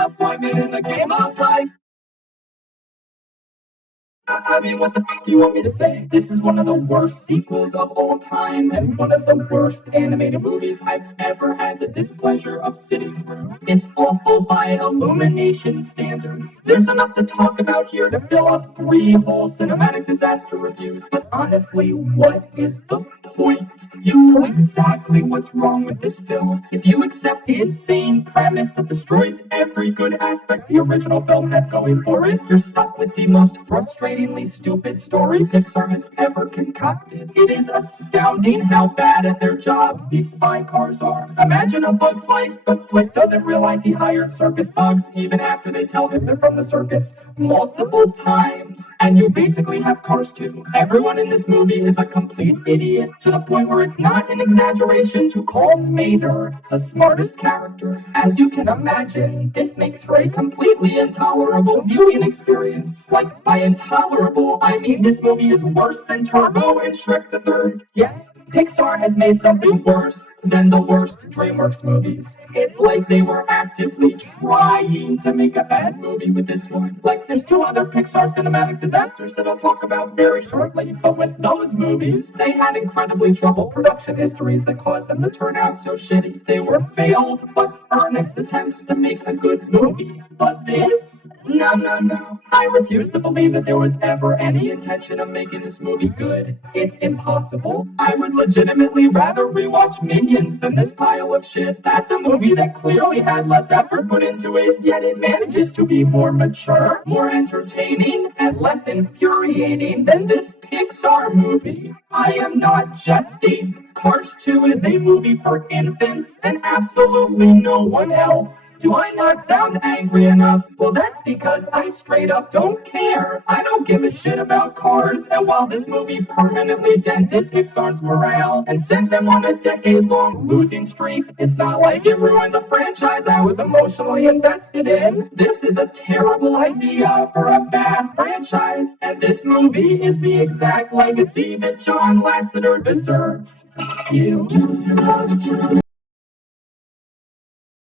disappointment in the game of life. I mean, what the fuck do you want me to say? This is one of the worst sequels of all time, and one of the worst animated movies I've ever had the displeasure of sitting through. It's awful by Illumination standards. There's enough to talk about here to fill up 3 whole cinematic disaster reviews, but honestly, what is the point? You know exactly what's wrong with this film. If you accept the insane premise that destroys every good aspect the original film had going for it, you're stuck with the most frustratingly stupid story Pixar has ever concocted. It is astounding how bad at their jobs these spy cars are. Imagine A Bug's Life, but Flick doesn't realize he hired circus bugs even after they tell him they're from the circus multiple times. And you basically have Cars 2. Everyone in this movie is a complete idiot, to the point where it's not an exaggeration to call Mater the smartest character. As you can imagine, this makes for a completely intolerable viewing experience. Like, by intolerable, I mean this movie is worse than Turbo and Shrek the Third. Yes, Pixar has made something worse than the worst DreamWorks movies. It's like they were actively trying to make a bad movie with this one. Like, there's 2 other Pixar cinematic disasters that I'll talk about very shortly, but with those movies, they had incredibly troubled production histories that caused them to turn out so shitty. They were failed but earnest attempts to make a good movie. But this? No. I refuse to believe that there was ever any intention of making this movie good. It's impossible. I would legitimately rather rewatch Minions than this pile of shit. That's a movie that clearly had less effort put into it, yet it manages to be more mature, more entertaining, and less infuriating than this Pixar movie. I am not jesting. Cars 2 is a movie for infants and absolutely no one else. Do I not sound angry enough? Well, that's because I straight up don't care. I don't give a shit about cars, and while this movie permanently dented Pixar's morale and sent them on a decade-long losing streak, it's not like it ruined the franchise I was emotionally invested in. This is a terrible idea for a bad franchise, and this movie is the exact legacy that John Lasseter deserves. Fuck you.